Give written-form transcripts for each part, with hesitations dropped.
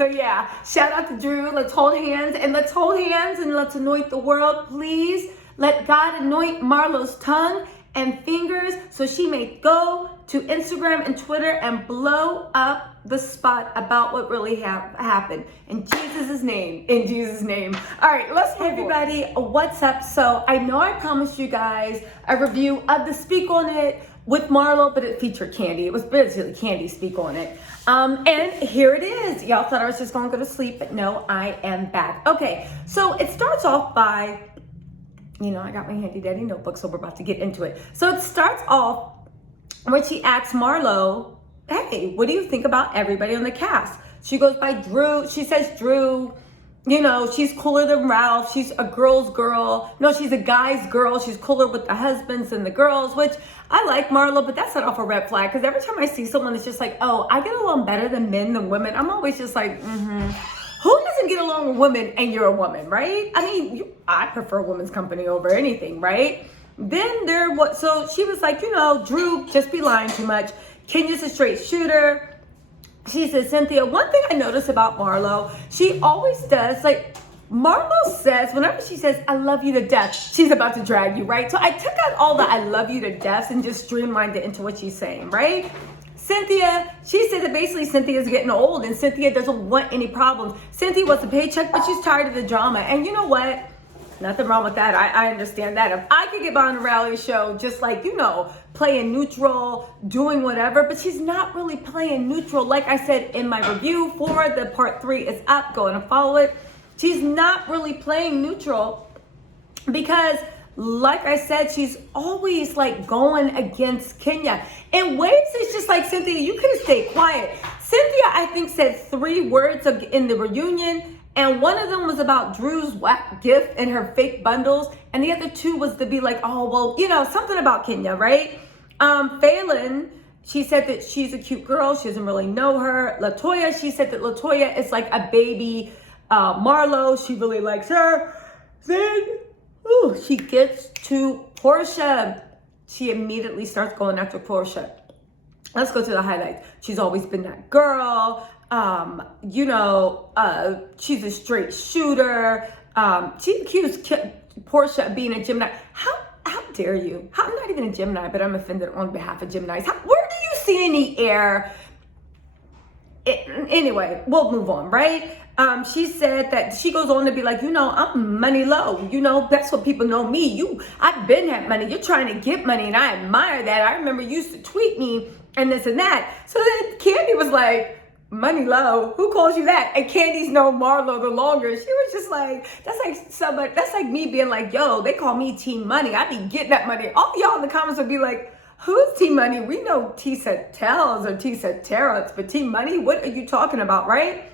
So yeah, shout out to Drew. Let's hold hands and let's anoint the world. Please let God anoint Marlo's tongue and fingers so she may go to Instagram and Twitter and blow up the spot about what really happened. In Jesus' name, in Jesus' name. All right, let's hey everybody, what's up? So I know I promised you guys a review of the Speak On It with Marlo, but it featured Kandi. It was basically Kandi Speak On It. And here it is. Y'all thought I was just gonna go to sleep, but no, I am back. Okay, so it starts off by, you know, I got my handy dandy notebook, so we're about to get into it. So it starts off when she asks Marlo, hey, what do you think about everybody on the cast? She goes by Drew. She says Drew, you know, she's cooler than Ralph. She's a girl's girl. No, she's a guy's girl. She's cooler with the husbands than the girls, which I like Marlo, but that's not off a red flag. Because every time I see someone that's just like, oh, I get along better than men than women, I'm always just like, Who doesn't get along with women and you're a woman, right? I mean, I prefer women's company over anything, right? Then so she was like, you know, Drew just be lying too much. Kenya's a straight shooter. She says, Cynthia, one thing I notice about Marlo, she always does, like, Marlo says, whenever she says, I love you to death, she's about to drag you, right? So I took out all the I love you to death and just streamlined it into what she's saying, right? Cynthia, she said that basically Cynthia's getting old and Cynthia doesn't want any problems. Cynthia wants a paycheck, but she's tired of the drama. And you know what? Nothing wrong with that. I understand that. If I could get behind a reality show, just like, you know, playing neutral, doing whatever, but she's not really playing neutral. Like I said in my review for the part 3 is up, go and follow it. She's not really playing neutral because, like I said, she's always like going against Kenya. In ways, it's just like, Cynthia, you could have stayed quiet. Cynthia, I think, said 3 words in the reunion, and one of them was about Drew's whack gift and her fake bundles, and the other 2 was to be like, oh, well, you know, something about Kenya, right? FAYLYNN, she said that she's a cute girl. She doesn't really know her. LATOYA, she said that LATOYA is like a baby Marlo. She really likes her. Then, she gets to PORSHA. She immediately starts going after PORSHA. Let's go to the highlights. She's always been that girl. You know, she's a straight shooter. She accused PORSHA of being a Gemini. How dare you? I'm not even a Gemini, but I'm offended on behalf of Geminis. Where do you see any air? Anyway, we'll move on, right? She said that she goes on to be like, you know, I'm money low. You know, that's what people know me. I've been had money. You're trying to get money, and I admire that. I remember you used to tweet me and this and that. So then Kandi was like, money low? Who calls you that? And Kandi's known Marlo the longer. She was just like, that's like me being like, yo, they call me Team Money. I be getting that money. All y'all in the comments would be like, who's Team Money? We know Tattle Tells or Tattle, but Team Money, what are you talking about, right?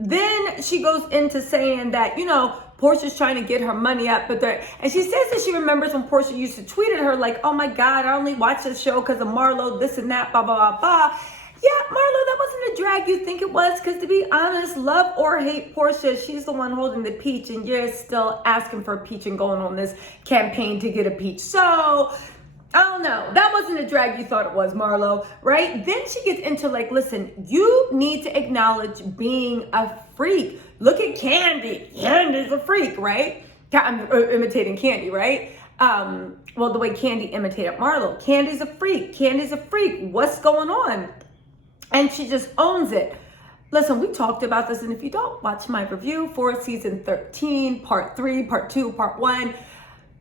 Then she goes into saying that, you know, PORSHA's trying to get her money up, and she says that she remembers when PORSHA used to tweet at her like, oh my God, I only watch this show because of Marlo, this and that, blah, blah, blah, blah. Yeah, Marlo, that wasn't a drag you think it was, because to be honest, love or hate PORSHA, she's the one holding the peach, and you're still asking for a peach and going on this campaign to get a peach. So, I don't know. That wasn't a drag you thought it was, Marlo, right? Then she gets into like, listen, you need to acknowledge being a freak. Look at Kandi. Kandi's a freak, right? I'm imitating Kandi, right? Well, the way Kandi imitated Marlo. Kandi's a freak. Kandi's a freak. What's going on? And she just owns it. Listen, we talked about this, and if you don't watch my review for season 13, part 3, part 2, part 1,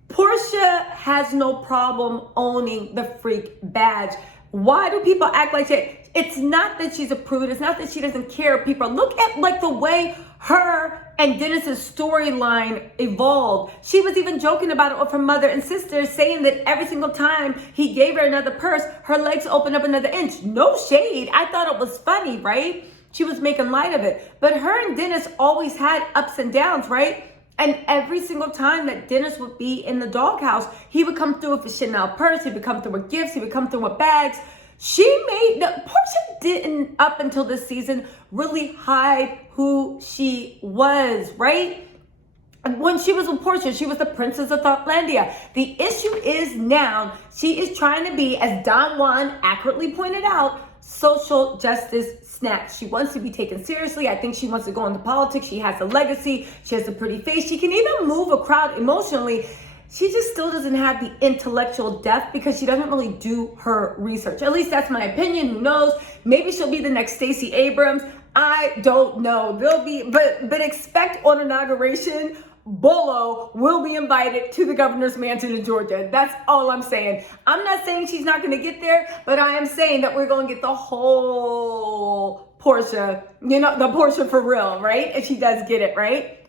PORSHA has no problem owning the freak badge. Why do people act like that? It's not that she's a prude. It's not that she doesn't care. People look at like the way her and Dennis's storyline evolved. She was even joking about it with her mother and sister, saying that every single time he gave her another purse, her legs opened up another inch. No shade. I thought it was funny, right? She was making light of it. But her and Dennis always had ups and downs, right? And every single time that Dennis would be in the doghouse, he would come through with a Chanel purse. He would come through with gifts. He would come through with bags. PORSHA didn't, up until this season, really hide who she was, right? When she was with PORSHA, she was the princess of Thoughtlandia. The issue is now she is trying to be, as Don Juan accurately pointed out, social justice snatch. She wants to be taken seriously. I think she wants to go into politics. She has a legacy. She has a pretty face. She can even move a crowd emotionally. She just still doesn't have the intellectual depth because she doesn't really do her research. At least that's my opinion. Who knows? Maybe she'll be the next Stacey Abrams. I don't know. There'll be, but expect on inauguration, Bolo will be invited to the governor's mansion in Georgia. That's all I'm saying. I'm not saying she's not going to get there, but I am saying that we're going to get the whole PORSHA, the PORSHA for real, right? If she does get it, right?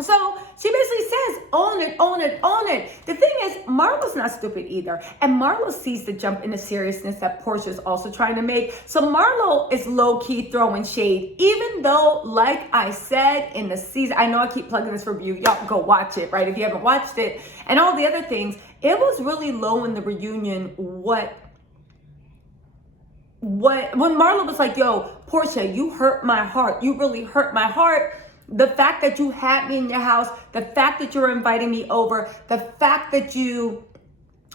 So she basically says, own it, own it, own it. The thing is, Marlo's not stupid either. And Marlo sees the jump into seriousness that PORSHA is also trying to make. So Marlo is low-key throwing shade, even though, like I said in the season, I know I keep plugging this review. Y'all go watch it, right? If you haven't watched it. And all the other things, it was really low in the reunion when Marlo was like, yo, PORSHA, you hurt my heart. You really hurt my heart. The fact that you had me in your house, the fact that you were inviting me over, the fact that you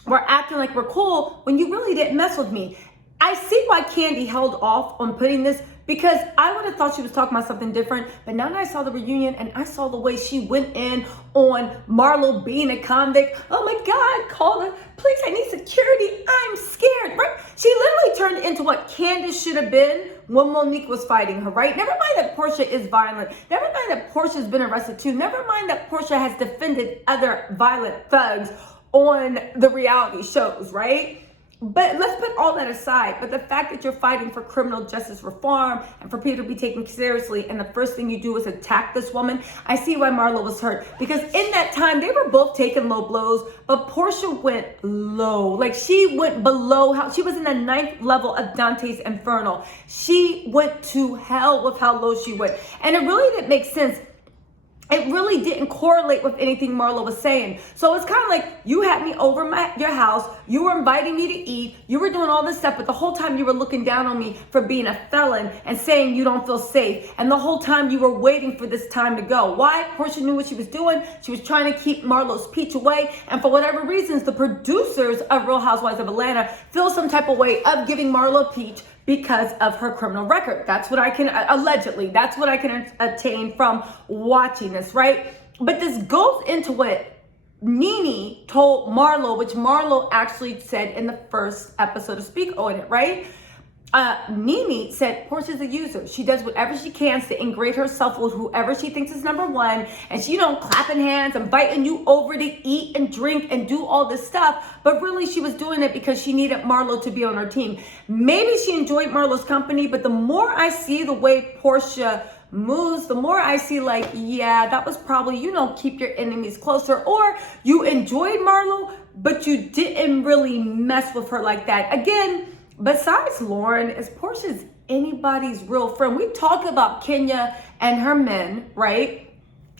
were acting like we're cool when you really didn't mess with me. I see why Kandi held off on putting this because I would have thought she was talking about something different. But now that I saw the reunion and I saw the way she went in on Marlo being a convict, oh my God, call her, please, I need security. I'm scared, right? She literally turned into what Candace should have been when Monique was fighting her, right? Never mind that PORSHA is violent. Never mind that PORSHA's been arrested too. Never mind that PORSHA has defended other violent thugs on the reality shows, right? But let's put all that aside. But the fact that you're fighting for criminal justice reform and for people to be taken seriously, and the first thing you do is attack this woman, I see why Marlo was hurt. Because in that time, they were both taking low blows, but PORSHA went low. Like, she went below how she was in the 9th level of Dante's Inferno. She went to hell with how low she went. And it really didn't make sense. It really didn't correlate with anything Marlo was saying. So it's kind of like, you had me over your house, you were inviting me to eat, you were doing all this stuff, but the whole time you were looking down on me for being a felon and saying you don't feel safe. And the whole time you were waiting for this time to go. Why? PORSHA knew what she was doing. She was trying to keep Marlo's peach away. And for whatever reasons, the producers of Real Housewives of Atlanta feel some type of way of giving Marlo peach because of her criminal record. That's what I can, allegedly, that's what I can attain from watching this, right? But this goes into what NeNe told Marlo, which Marlo actually said in the first episode of Speak On It, right? NeNe said PORSHA's a user. She does whatever she can to ingrate herself with whoever she thinks is number one. And she clapping hands, inviting you over to eat and drink and do all this stuff. But really she was doing it because she needed Marlo to be on her team. Maybe she enjoyed Marlo's company, but the more I see the way PORSHA moves, the more I see like, yeah, that was probably, keep your enemies closer. Or you enjoyed Marlo, but you didn't really mess with her like that. Again, besides Lauren, is PORSHA's anybody's real friend? We talk about Kenya and her men, right?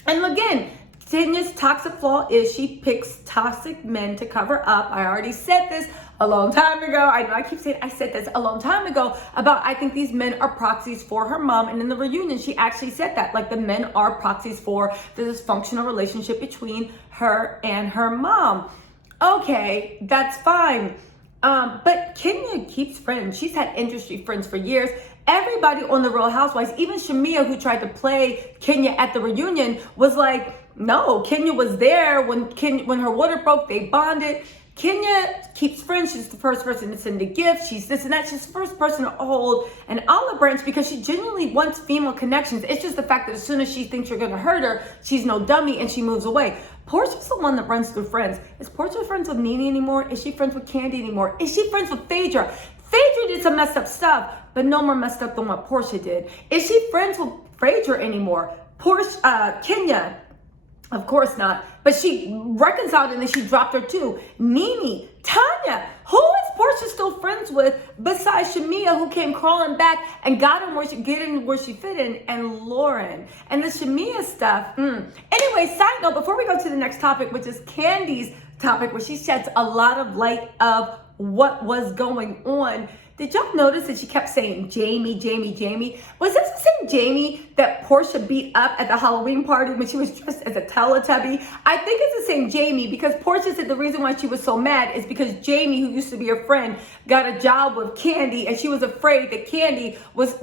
And again, Kenya's toxic flaw is she picks toxic men to cover up. I already said this a long time ago. I know I keep saying I said this a long time ago about I think these men are proxies for her mom. And in the reunion, she actually said that, like, the men are proxies for the dysfunctional relationship between her and her mom. Okay, that's fine. But Kenya keeps friends. She's had industry friends for years. Everybody on the Real Housewives, even Shamia, who tried to play Kenya at the reunion, was like, no, Kenya was there when her water broke, they bonded. Kenya keeps friends. She's the first person to send a gift. She's this and that. She's the first person to hold an olive branch because she genuinely wants female connections. It's just the fact that as soon as she thinks you're going to hurt her, she's no dummy and she moves away. PORSHA's the one that runs through friends. Is PORSHA friends with NeNe anymore? Is she friends with Kandi anymore? Is she friends with Phaedra? Phaedra did some messed up stuff, but no more messed up than what PORSHA did. Is she friends with Phaedra anymore? Kenya, of course not. But she reconciled and then she dropped her too. NeNe, Tanya, who is PORSHA still friends with besides Shamia, who came crawling back and got him where she fit in, and Lauren. And the Shamia stuff. Anyway, side note, before we go to the next topic, which is Kandi's topic, where she sheds a lot of light of what was going on. did y'all notice that she kept saying Jamie, Jamie, Jamie? Was this the same Jamie that Porsha beat up at the Halloween party when she was dressed as a Teletubby? I think it's the same Jamie, because Porsha said the reason why she was so mad is because Jamie, who used to be her friend, got a job with Kandi, and she was afraid that Kandi was,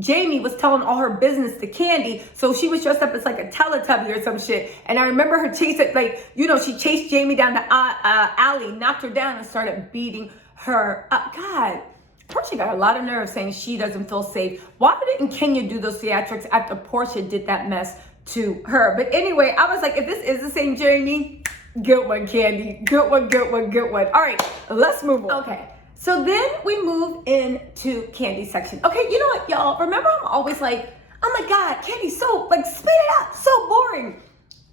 Jamie was telling all her business to Kandi, so she was dressed up as like a Teletubby or some shit. And I remember her chasing, she chased Jamie down the alley, knocked her down, and started beating her up. God, Porsha got a lot of nerve saying she doesn't feel safe. Why didn't Kenya do those theatrics after Porsha did that mess to her? But anyway, I was like, if this is the same Jamie, good one, Kandi. Good one, good one, good one. All right, let's move on. Okay. So then we move into Kandi's section. Okay, you know what, y'all? Remember, I'm always like, oh my God, Kandi, so, speed it up, so boring.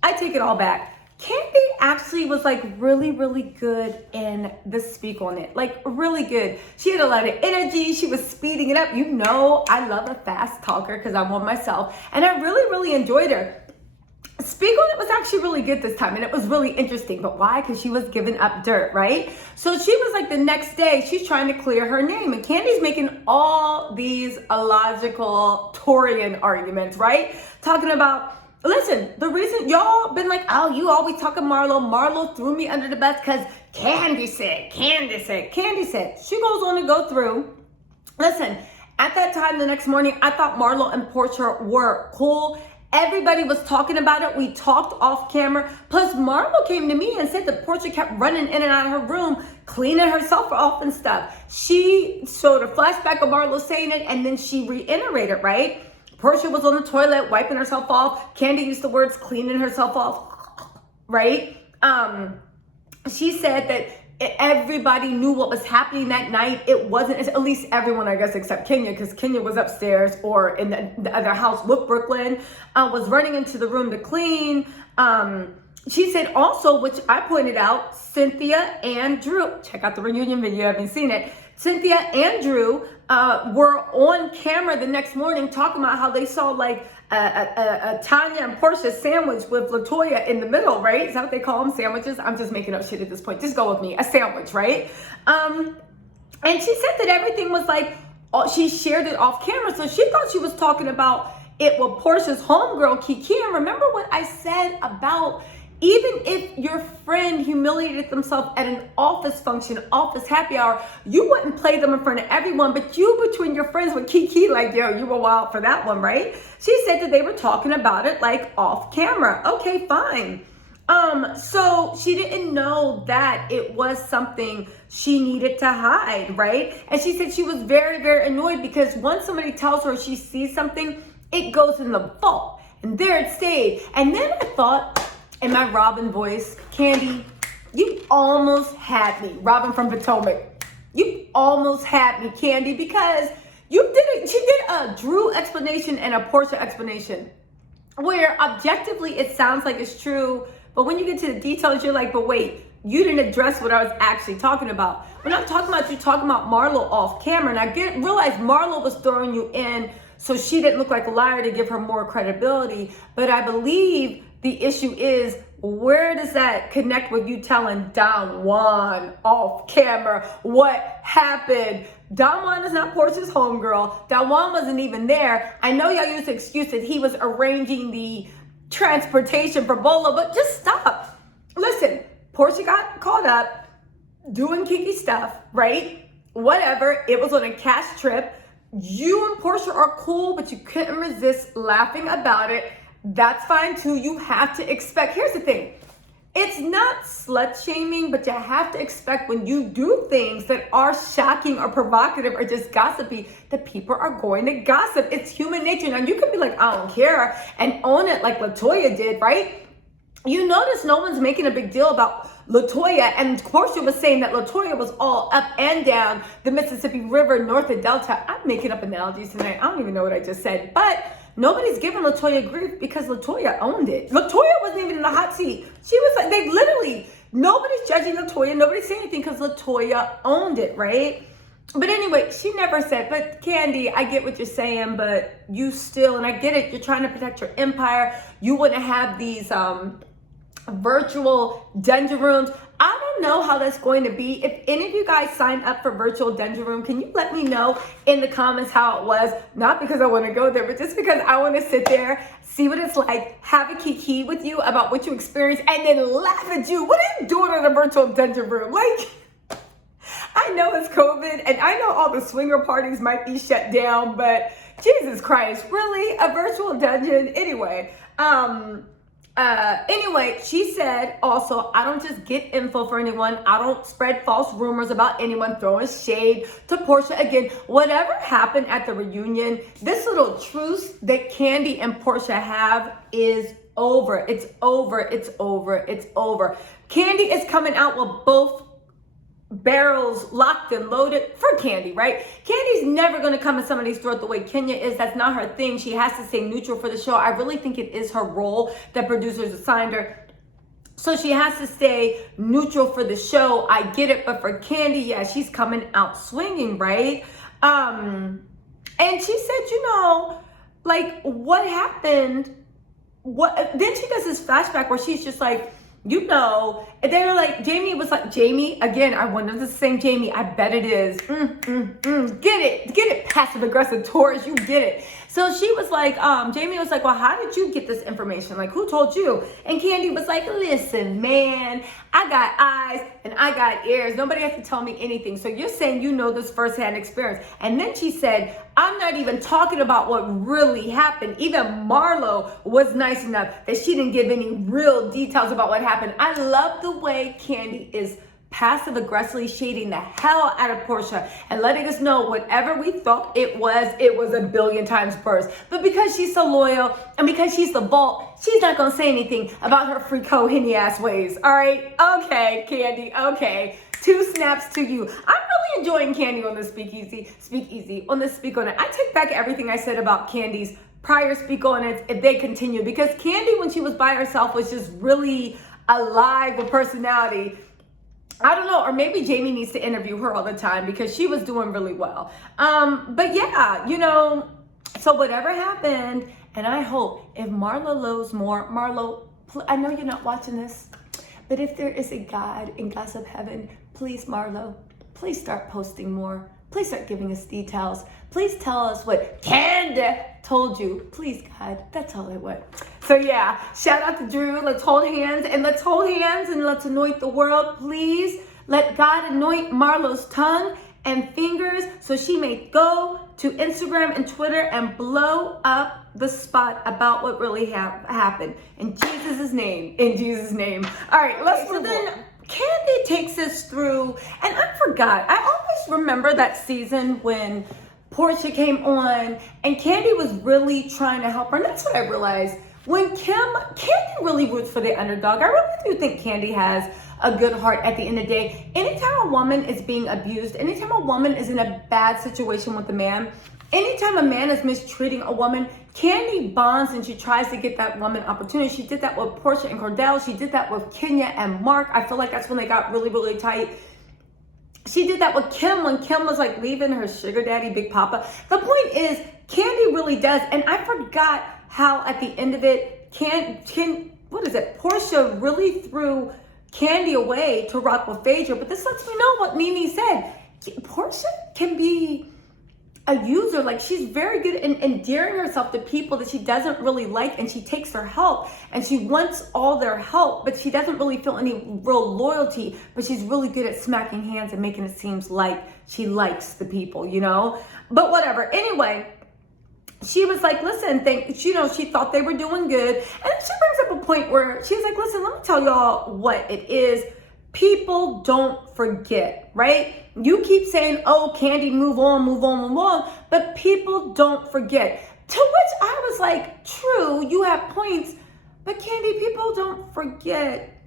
I take it all back. Kandi actually was really, really good in the speak on it. Really good. She had a lot of energy. She was speeding it up. You know, I love a fast talker because I'm one myself. And I really, really enjoyed her. Speak on it was actually really good this time, and it was really interesting. But why? Because she was giving up dirt, right? So she was the next day, she's trying to clear her name, and Kandi's making all these illogical Torian arguments, right? Talking about, listen, the reason y'all been like, oh, you always talking Marlo. Marlo threw me under the bus because Kandi said. She goes on to go through. Listen, at that time, the next morning, I thought Marlo and Porsha were cool. Everybody was talking about it. We talked off camera. Plus, Marlo came to me and said that Porsha kept running in and out of her room, cleaning herself off and stuff. She showed a flashback of Marlo saying it, and then she reiterated, right? Porsha was on the toilet, wiping herself off. Kandi used the words cleaning herself off, right? She said that everybody knew what was happening that night. It wasn't, at least everyone, I guess, except Kenya, because Kenya was upstairs or in the other house with Brooklyn, was running into the room to clean. She said also, which I pointed out, Cynthia and Drew, check out the reunion video, I haven't seen it. Cynthia and Drew were on camera the next morning talking about how they saw a Tanya and Porsha sandwich with LATOYA in the middle, right? Is that what they call them, sandwiches? I'm just making up shit at this point. Just go with me. A sandwich, right? And she said that everything was she shared it off camera. So she thought she was talking about it with Porsha's homegirl, Kiki. And remember what I said about even if your friend humiliated themselves at an office function, office happy hour, you wouldn't play them in front of everyone, but you between your friends with Kiki, yo, you were wild for that one, right? She said that they were talking about it off camera. Okay, fine. So she didn't know that it was something she needed to hide, right? And she said she was very, very annoyed because once somebody tells her she sees something, it goes in the vault. And there it stayed. And then I thought, in my Robin voice, Kandi, you almost had me. Robin from Potomac. You almost had me, Kandi, because she did a Drew explanation and a Porsha explanation where objectively it sounds like it's true, but when you get to the details, you're like, but wait, you didn't address what I was actually talking about. When I'm talking about you talking about Marlo off camera, and I realized Marlo was throwing you in so she didn't look like a liar to give her more credibility, but I believe the issue is, where does that connect with you telling Don Juan off camera what happened? Don Juan is not Porsha's homegirl. Don Juan wasn't even there. I know y'all used the excuse that he was arranging the transportation for Bolo, but just stop. Listen, Porsha got caught up doing kinky stuff, right? Whatever. It was on a cash trip. You and Porsha are cool, but you couldn't resist laughing about it. That's fine too. You have to expect, here's the thing. It's not slut shaming, but you have to expect when you do things that are shocking or provocative or just gossipy, that people are going to gossip. It's human nature. Now you can be like, I don't care, and own it like LATOYA did, right? You notice no one's making a big deal about LATOYA, and Porsha was saying that LATOYA was all up and down the Mississippi River, north of Delta. I'm making up analogies tonight. I don't even know what I just said, but nobody's giving LATOYA grief because LATOYA owned it. LATOYA wasn't even in the hot seat. She was like, they literally, nobody's judging LATOYA. Nobody's saying anything because LATOYA owned it, right? But anyway, she never said, but Kandi, I get what you're saying, but you still, and I get it, you're trying to protect your empire. You wouldn't have these virtual dungeon rooms. I don't don't know how that's going to be. If any of you guys signed up for virtual dungeon room, can you let me know in the comments how it was? Not because I want to go there, but just because I want to sit there, see what it's like, have a kiki with you about what you experienced, and then laugh at you. What are you doing in a virtual dungeon room? Like, I know it's COVID, and I know all the swinger parties might be shut down, but Jesus Christ, really? A virtual dungeon? Anyway, anyway, she said also, I don't just get info for anyone. I don't spread false rumors about anyone, throwing shade to PORSHA. Again, whatever happened at the reunion, this little truce that Kandi and PORSHA have is over. It's over. It's over. It's over. Kandi is coming out with both barrels locked and loaded for Kandi, right? Kandi's never going to come at somebody's throat the way Kenya is. That's not her thing. She has to stay neutral for the show. I really think it is her role that producers assigned her. So she has to stay neutral for the show. I get it. But for Kandi, yeah, she's coming out swinging, right? And she said, you know, like, what happened? Then she does this flashback where she's just like, you know, and they were like, Jamie was like, Jamie, again, I wonder if it's the same Jamie. I bet it is. Get it, passive aggressive Taurus, you get it. So she was like, Jamie was like, well, how did you get this information? Like, who told you? And Kandi was like, listen, man, I got eyes and I got ears. Nobody has to tell me anything. So you're saying you know this firsthand experience. And then she said, I'm not even talking about what really happened. Even Marlo was nice enough that she didn't give any real details about what happened. I love the way Kandi is passive aggressively shading the hell out of PORSHA and letting us know whatever we thought it was a billion times worse. But because she's so loyal and because she's the vault, she's not gonna say anything about her freako henny ass ways. All right, okay, Kandi, okay. 2 snaps to you. I'm really enjoying Kandi on the speakeasy, on the Speak On It. I take back everything I said about Kandi's prior Speak On It if they continue, because Kandi, when she was by herself, was just really alive with personality. I don't know, or maybe Jamie needs to interview her all the time because she was doing really well. But yeah, you know, so whatever happened, and I hope if Marlo loves more, Marlo, I know you're not watching this, but if there is a God in gossip heaven, please, Marlo, please start posting more. Please start giving us details. Please tell us what Kandi told you. Please, God, that's all I want. So yeah, shout out to Drew. Let's hold hands and let's anoint the world. Please let God anoint Marlo's tongue and fingers so she may go to Instagram and Twitter and blow up the spot about what really happened. In Jesus' name. In Jesus' name. All right, let's move on. Kandi takes us through, and I forgot. I always remember that season when PORSHA came on and Kandi was really trying to help her. And that's what I realized. When Kandi really roots for the underdog. I really do think Kandi has a good heart at the end of the day. Anytime a woman is being abused, anytime a woman is in a bad situation with a man, anytime a man is mistreating a woman, Kandi bonds and she tries to get that woman opportunity. She did that with PORSHA and Cordell. She did that with Kenya and Mark. I feel like that's when they got really, really tight. She did that with Kim when Kim was like leaving her sugar daddy, Big Papa. The point is, Kandi really does. And I forgot how at the end of it, PORSHA really threw Kandi away to rock with Phaedra. But this lets me know what Mimi said. PORSHA can be a user. Like, she's very good in endearing herself to people that she doesn't really like, and she takes their help and she wants all their help, but she doesn't really feel any real loyalty, but she's really good at smacking hands and making it seem like she likes the people, you know. But whatever. Anyway, she was like, listen, she thought they were doing good. And then she brings up a point where she's like, listen, let me tell y'all what it is. People don't forget, right? You keep saying, oh, Kandi, move on, but people don't forget. To which I was like, true, you have points, but Kandi, people don't forget.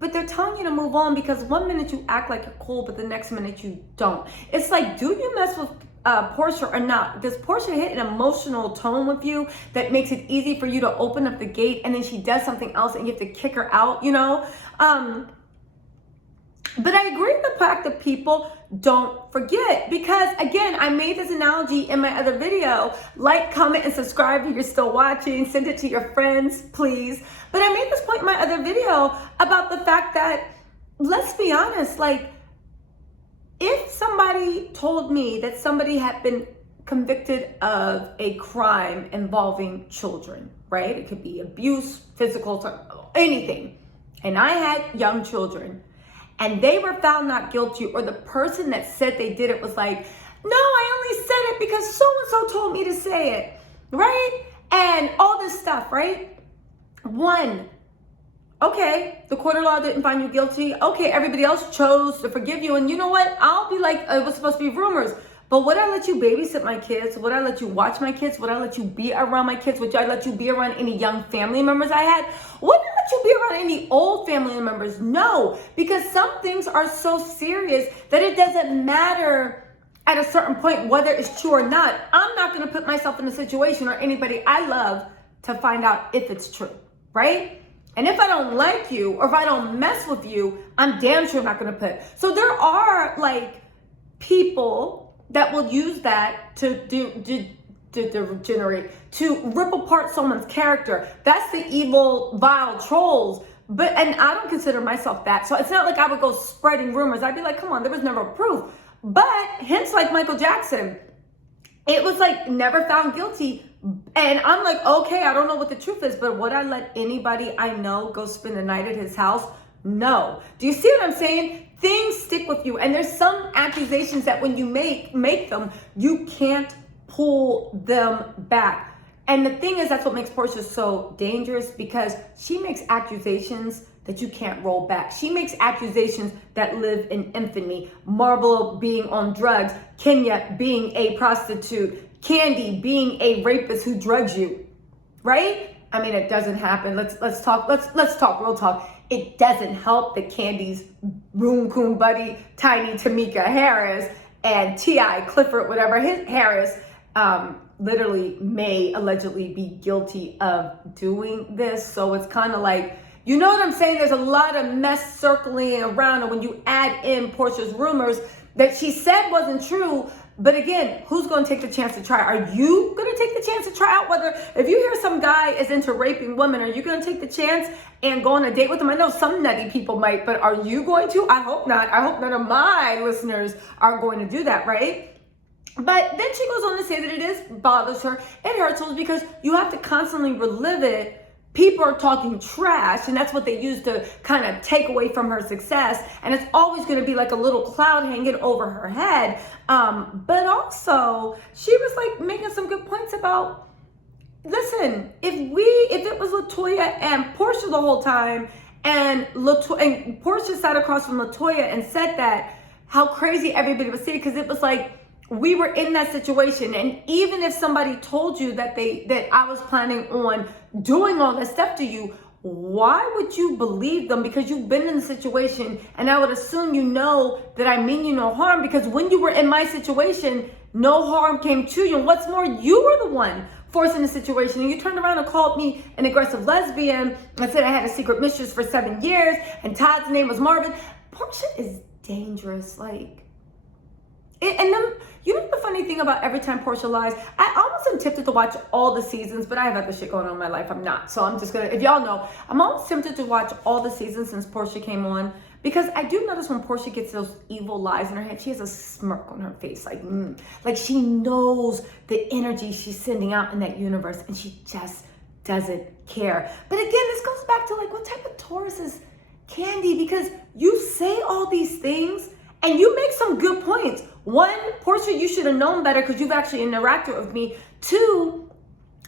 But they're telling you to move on because one minute you act like you're cool, but the next minute you don't. It's like, do you mess with PORSHA or not? Does PORSHA hit an emotional tone with you that makes it easy for you to open up the gate and then she does something else and you have to kick her out, you know? But I agree with the fact that people don't forget, because again, I made this analogy in my other video. Like, comment, and subscribe if you're still watching. Send it to your friends, please. But I made this point in my other video about the fact that let's be honest, like, if somebody told me that somebody had been convicted of a crime involving children, right? It could be abuse, physical, anything. And I had young children and they were found not guilty, or the person that said they did it was like, no, I only said it because so-and-so told me to say it, right? And all this stuff, right? One, okay, the court of law didn't find you guilty. Okay, everybody else chose to forgive you. And you know what? I'll be like, it was supposed to be rumors. But would I let you babysit my kids? Would I let you watch my kids? Would I let you be around my kids? Would I let you be around any young family members I had? Would I let you be around any old family members? No, because some things are so serious that it doesn't matter at a certain point whether it's true or not. I'm not going to put myself in a situation or anybody I love to find out if it's true, right? And if I don't like you or if I don't mess with you, I'm damn sure not going to put. So there are like people that will use that to degenerate, to rip apart someone's character. That's the evil, vile trolls. And I don't consider myself that. So it's not like I would go spreading rumors. I'd be like, come on, there was never proof. But hence like Michael Jackson, it was like never found guilty. And I'm like, okay, I don't know what the truth is, but would I let anybody I know go spend the night at his house? No. Do you see what I'm saying? Things stick with you. And there's some accusations that when you make them, you can't pull them back. And the thing is, that's what makes PORSHA so dangerous, because she makes accusations that you can't roll back. She makes accusations that live in infamy. Marlo being on drugs, Kenya being a prostitute, Kandi being a rapist who drugs you, right? I mean, it doesn't happen. Let's talk real talk. It doesn't help that Kandi's Room Coon buddy, Tiny Tamika Harris, and T.I. Clifford, whatever, Harris, literally may allegedly be guilty of doing this. So it's kind of like, you know what I'm saying? There's a lot of mess circling around, and when you add in PORSHA's rumors that she said wasn't true. But again, who's going to take the chance to try? Are you going to take the chance to try out whether, if you hear some guy is into raping women, are you going to take the chance and go on a date with him? I know some nutty people might, but are you going to? I hope not. I hope none of my listeners are going to do that, right? But then she goes on to say that it bothers her. It hurts her because you have to constantly relive it. People are talking trash, and that's what they use to kind of take away from her success. And it's always going to be like a little cloud hanging over her head. But also, she was like making some good points about, listen, if it was LATOYA and PORSHA the whole time, and PORSHA sat across from LATOYA and said that, how crazy everybody would see it, because it was like, we were in that situation. And even if somebody told you that I was planning on doing all that stuff to you, why would you believe them? Because you've been in the situation, and I would assume you know that I mean you no harm, because when you were in my situation, no harm came to you. And what's more, you were the one forcing the situation, and you turned around and called me an aggressive lesbian and said I had a secret mistress for 7 years and Todd's name was Marvin. PORSHA is dangerous, like. And then, you know the funny thing about every time PORSHA lies, I almost am tempted to watch all the seasons, but I have other shit going on in my life. I'm not. So I'm just going to, if y'all know, I'm almost tempted to watch all the seasons since PORSHA came on, because I do notice when PORSHA gets those evil lies in her head, she has a smirk on her face, like she knows the energy she's sending out in that universe, and she just doesn't care. But again, this goes back to like, what type of Taurus is Kandi? Because you say all these things, and you make some good points. One, PORSHA, you should have known better because you've actually interacted with me. Two,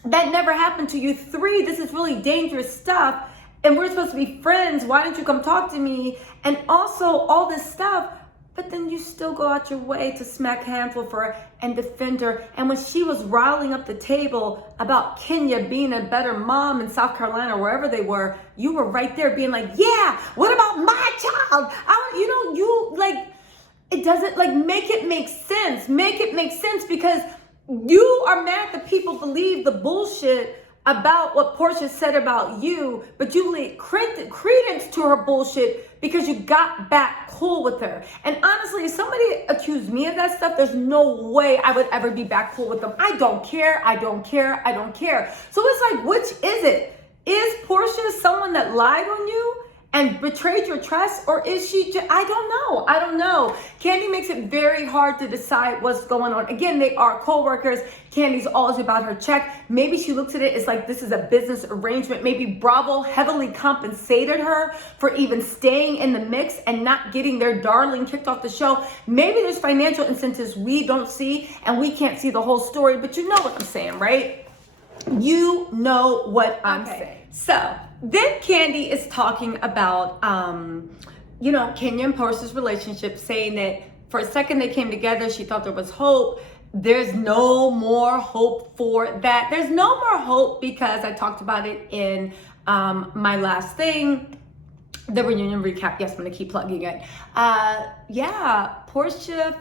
that never happened to you. Three, this is really dangerous stuff, and we're supposed to be friends. Why don't you come talk to me? And also all this stuff, but then you still go out your way to smack hands with her and defend her. And when she was riling up the table about Kenya being a better mom in South Carolina, wherever they were, you were right there being like, yeah, what about my child? It doesn't, like, make it make sense. Make it make sense, because you are mad that people believe the bullshit about what PORSHA said about you, but you laid credence to her bullshit because you got back cool with her. And honestly, if somebody accused me of that stuff, there's no way I would ever be back cool with them. I don't care. I don't care. I don't care. So it's like, which is it? Is PORSHA someone that lied on you and betrayed your trust? Or is she just, I don't know. Kandi makes it very hard to decide what's going on. Again, they are co-workers. Kandi's always about her check. Maybe she looks at it as like this is a business arrangement. Maybe Bravo heavily compensated her for even staying in the mix and not getting their darling kicked off the show. Maybe there's financial incentives we don't see and we can't see the whole story, but you know what I'm saying, right? You know what I'm saying. So then Kandi is talking about, Kenya and PORSHA's relationship, saying that for a second they came together. She thought there was hope. There's no more hope for that. There's no more hope because I talked about it in my last thing, the reunion recap. Yes, I'm going to keep plugging it. PORSHA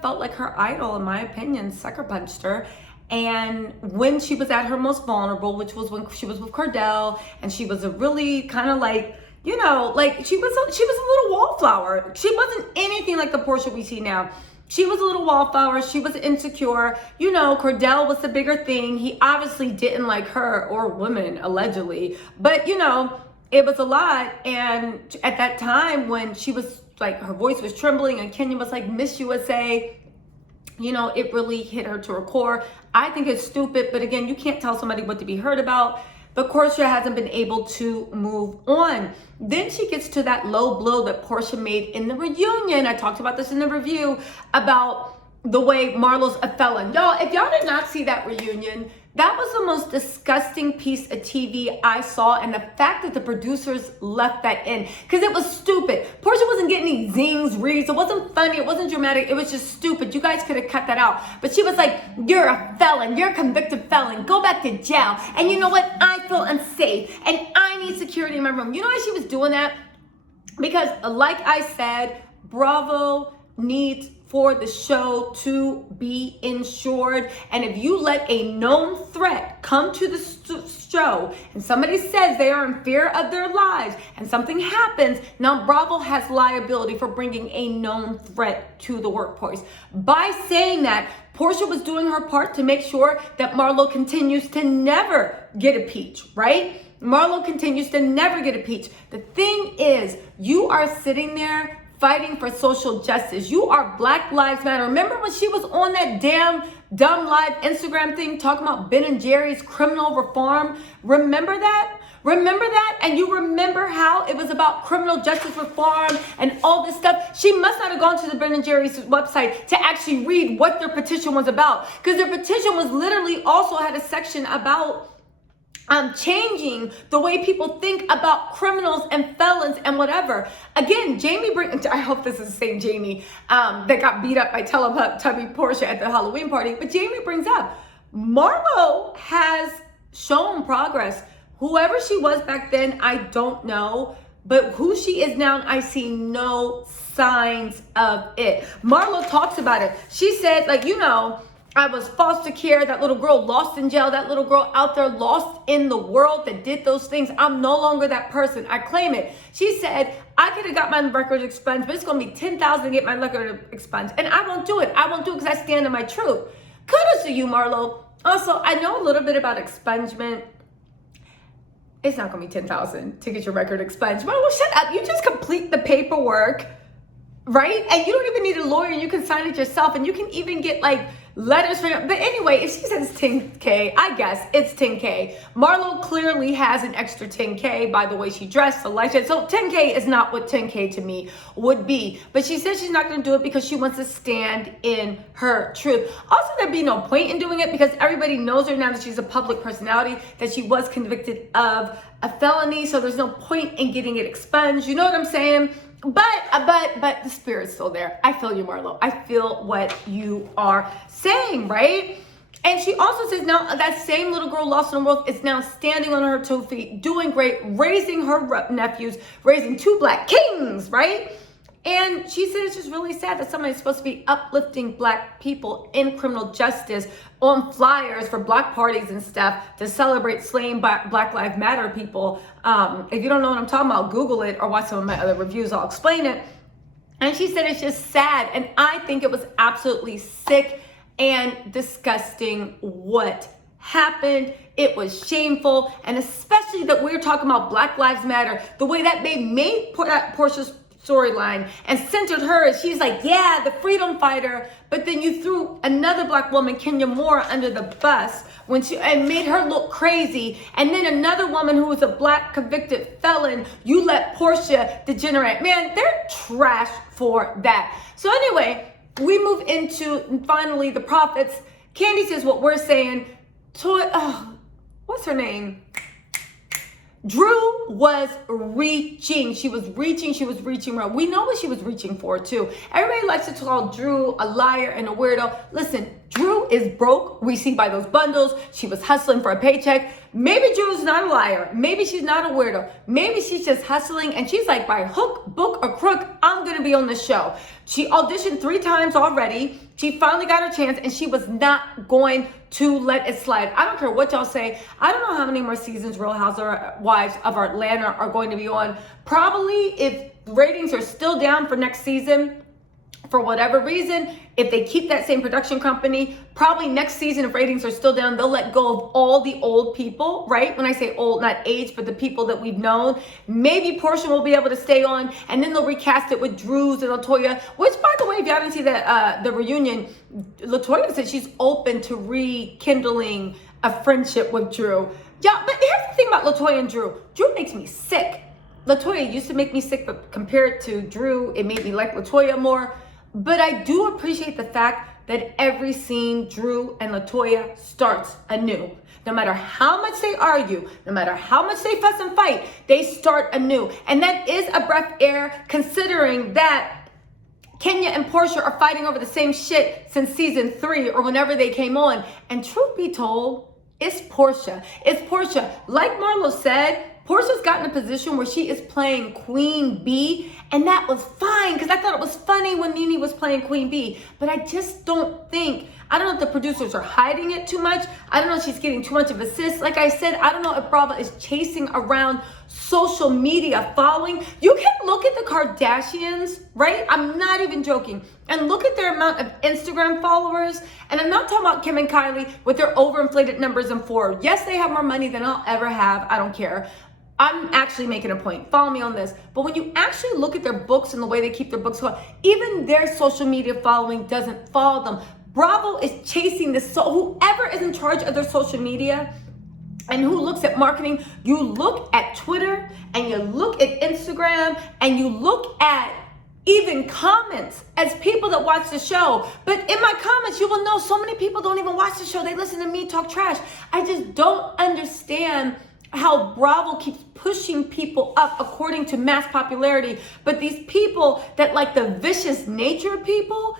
felt like her idol, in my opinion, sucker punched her. And when she was at her most vulnerable, which was when she was with Cordell, and she was a really kind of like, she was a little wallflower. She wasn't anything like the PORSHA we see now. She was a little wallflower. She was insecure. Cordell was the bigger thing. He obviously didn't like her or women, allegedly. But, it was a lot. And at that time when she was like, her voice was trembling and Kenya was like, Miss USA, it really hit her to her core. I think it's stupid, but again, you can't tell somebody what to be heard about. But PORSHA hasn't been able to move on. Then she gets to that low blow that PORSHA made in the reunion. I talked about this in the review about the way Marlo's a felon. Y'all, if y'all did not see that reunion, that was the most disgusting piece of TV I saw, and the fact that the producers left that in, because it was stupid. PORSHA wasn't getting any zings, reads. It wasn't funny. It wasn't dramatic. It was just stupid. You guys could have cut that out. But she was like, you're a felon. You're a convicted felon. Go back to jail. And you know what? I feel unsafe, and I need security in my room. You know why she was doing that? Because like I said, Bravo needs for the show to be insured. And if you let a known threat come to the show and somebody says they are in fear of their lives and something happens, now Bravo has liability for bringing a known threat to the workplace. By saying that, PORSHA was doing her part to make sure that Marlo continues to never get a peach, right? Marlo continues to never get a peach. The thing is, you are sitting there fighting for social justice. You are Black Lives Matter. Remember when she was on that damn dumb live Instagram thing talking about Ben and Jerry's criminal reform? Remember that? Remember that? And you remember how it was about criminal justice reform and all this stuff? She must not have gone to the Ben and Jerry's website to actually read what their petition was about, because their petition was literally also had a section about changing the way people think about criminals and felons and whatever. Again, I hope this is the same Jamie that got beat up by Teletubby PORSHA at the Halloween party. But Jamie brings up, Marlo has shown progress. Whoever she was back then, I don't know. But who she is now, I see no signs of it. Marlo talks about it. She said, I was foster care, that little girl lost in jail, that little girl out there lost in the world that did those things. I'm no longer that person. I claim it. She said, I could have got my record expunged, but it's going to be $10,000 to get my record expunged. And I won't do it. I won't do it because I stand in my truth. Kudos to you, Marlo. Also, I know a little bit about expungement. It's not going to be $10,000 to get your record expunged. Marlo, shut up. You just complete the paperwork, right? And you don't even need a lawyer. You can sign it yourself, and you can even get letters for it. But anyway, if she says 10K, I guess it's 10K. Marlo clearly has an extra 10K by the way she dressed, the lifestyle. So 10K is not what 10K to me would be. But she says she's not going to do it because she wants to stand in her truth. Also, there'd be no point in doing it because everybody knows her now that she's a public personality, that she was convicted of a felony. So there's no point in getting it expunged. You know what I'm saying? But the spirit's still there. I feel you, Marlo. I feel what you are saying, right? And she also says now that same little girl lost in the world is now standing on her 2 feet, doing great, raising her nephews, raising 2 Black kings, right? And she said it's just really sad that somebody's supposed to be uplifting Black people in criminal justice on flyers for Black parties and stuff to celebrate slain Black Lives Matter people. If you don't know what I'm talking about, Google it or watch some of my other reviews. I'll explain it. And she said it's just sad. And I think it was absolutely sick and disgusting what happened. It was shameful, and especially that we're talking about Black Lives Matter, the way that they made Porsha's storyline and centered her. She's like, yeah, the freedom fighter, but then you threw another Black woman, Kenya Moore, under the bus and made her look crazy. And then another woman who was a Black convicted felon, you let Porsha degenerate. Man, they're trash for that. So anyway, we move into finally the prophets. Kandi says what we're saying. What's her name? Drew was reaching. She was reaching. We know what she was reaching for too. Everybody likes to call Drew a liar and a weirdo. Listen, Drew is broke. We see by those bundles. She was hustling for a paycheck. Maybe Drew's not a liar. Maybe she's not a weirdo. Maybe she's just hustling and she's like, by hook, book, or crook, I'm going to be on the show. She auditioned 3 times already. She finally got her chance and she was not going to let it slide. I don't care what y'all say. I don't know how many more seasons Real Housewives of Atlanta are going to be on. Probably, if ratings are still down for next season, for whatever reason, if they keep that same production company, probably next season, if ratings are still down, they'll let go of all the old people, right? When I say old, not age, but the people that we've known. Maybe PORSHA will be able to stay on, and then they'll recast it with Drews and LATOYA, which, by the way, if you haven't seen the reunion, LATOYA said she's open to rekindling a friendship with Drew. Yeah, but here's the thing about LATOYA and Drew. Drew makes me sick. LATOYA used to make me sick, but compared to Drew, it made me like LATOYA more. But I do appreciate the fact that every scene, Drew and LATOYA starts anew. No matter how much they argue, no matter how much they fuss and fight, they start anew. And that is a breath of air, considering that Kenya and PORSHA are fighting over the same shit since season 3 or whenever they came on. And truth be told, it's PORSHA. It's PORSHA. Like Marlo said, PORSHA's gotten a position where she is playing Queen Bee, and that was fine because I thought it was funny when NeNe was playing Queen Bee. But I just don't think, I don't know if the producers are hiding it too much. I don't know if she's getting too much of assists. Like I said, I don't know if Bravo is chasing around social media following. You can look at the Kardashians, right? I'm not even joking. And look at their amount of Instagram followers. And I'm not talking about Kim and Kylie with their overinflated numbers and Forbes. Yes, they have more money than I'll ever have. I don't care. I'm actually making a point. Follow me on this. But when you actually look at their books and the way they keep their books going, even their social media following doesn't follow them. Bravo is chasing this. So whoever is in charge of their social media and who looks at marketing, you look at Twitter and you look at Instagram and you look at even comments as people that watch the show. But in my comments, you will know so many people don't even watch the show. They listen to me talk trash. I just don't understand how Bravo keeps pushing people up according to mass popularity. But these people that like the vicious nature people,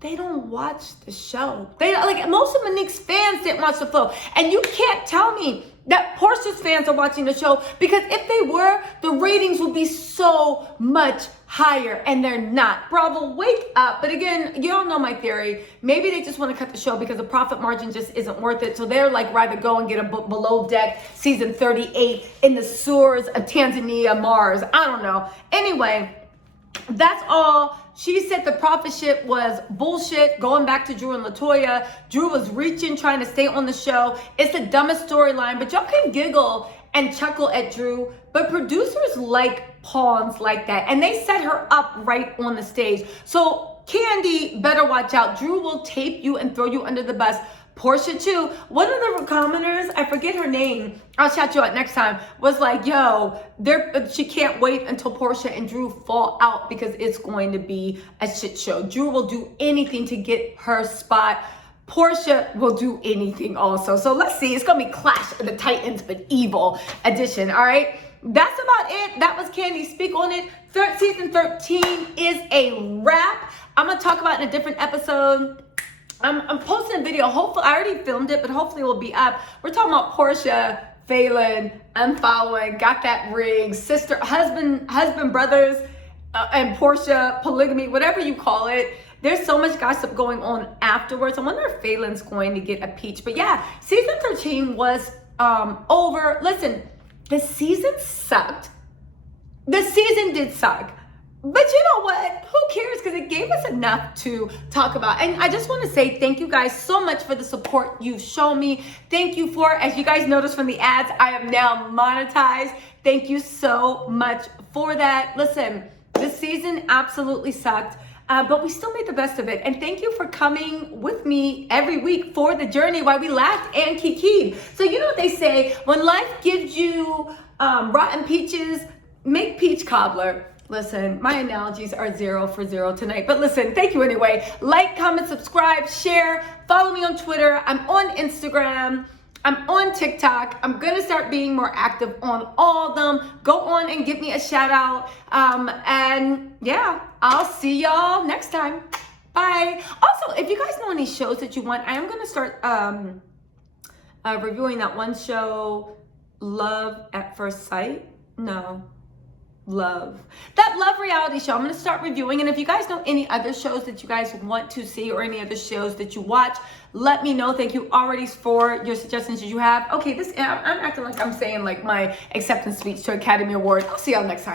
they don't watch the show. They like, most of Monique's fans didn't watch the flow. And you can't tell me that PORSHA's fans are watching the show, because if they were, the ratings would be so much higher, and they're not. Bravo, wake up. But again, you all know my theory. Maybe they just want to cut the show because the profit margin just isn't worth it. So they're like, rather go and get a below deck season 38 in the sewers of Tanzania, Mars. I don't know. Anyway, that's all. She said the prophet shit was bullshit, going back to Drew and LATOYA. Drew was reaching, trying to stay on the show. It's the dumbest storyline, but y'all can giggle and chuckle at Drew. But producers like pawns like that, and they set her up right on the stage. So Kandi better watch out. Drew will tape you and throw you under the bus. PORSHA too. One of the commenters, I forget her name, I'll shout you out next time, was like, yo, she can't wait until PORSHA and Drew fall out because it's going to be a shit show. Drew will do anything to get her spot. PORSHA will do anything also. So let's see. It's going to be Clash of the Titans, but evil edition. All right. That's about it. That was Kandi Speak on It. Season 13 is a wrap. I'm going to talk about it in a different episode. I'm posting a video. Hopefully, I already filmed it, but hopefully it will be up. We're talking about PORSHA, FAYLYNN, unfollowing, got that ring, sister, husband, brothers, and PORSHA, polygamy, whatever you call it. There's so much gossip going on afterwards. I wonder if Faylynn's going to get a peach. But yeah, season 13 was over. Listen, the season sucked. The season did suck. But you know what? Who cares? Because it gave us enough to talk about. And I just want to say thank you guys so much for the support you've shown me. Thank you for, as you guys noticed from the ads, I am now monetized. Thank you so much for that. Listen, this season absolutely sucked. But we still made the best of it. And thank you for coming with me every week for the journey while we laughed and kikied. So you know what they say, when life gives you rotten peaches, make peach cobbler. Listen, my analogies are 0 for 0 tonight. But listen, thank you anyway. Like, comment, subscribe, share, follow me on Twitter. I'm on Instagram. I'm on TikTok. I'm going to start being more active on all of them. Go on and give me a shout out. And yeah, I'll see y'all next time. Bye. Also, if you guys know any shows that you want, I am going to start reviewing that one show, Love at First Sight. No. That love reality show I'm going to start reviewing. And if you guys know any other shows that you guys want to see or any other shows that you watch, let me know. Thank you already for your suggestions that you have. Okay, I'm acting like I'm saying like my acceptance speech to Academy Awards. I'll see y'all next time.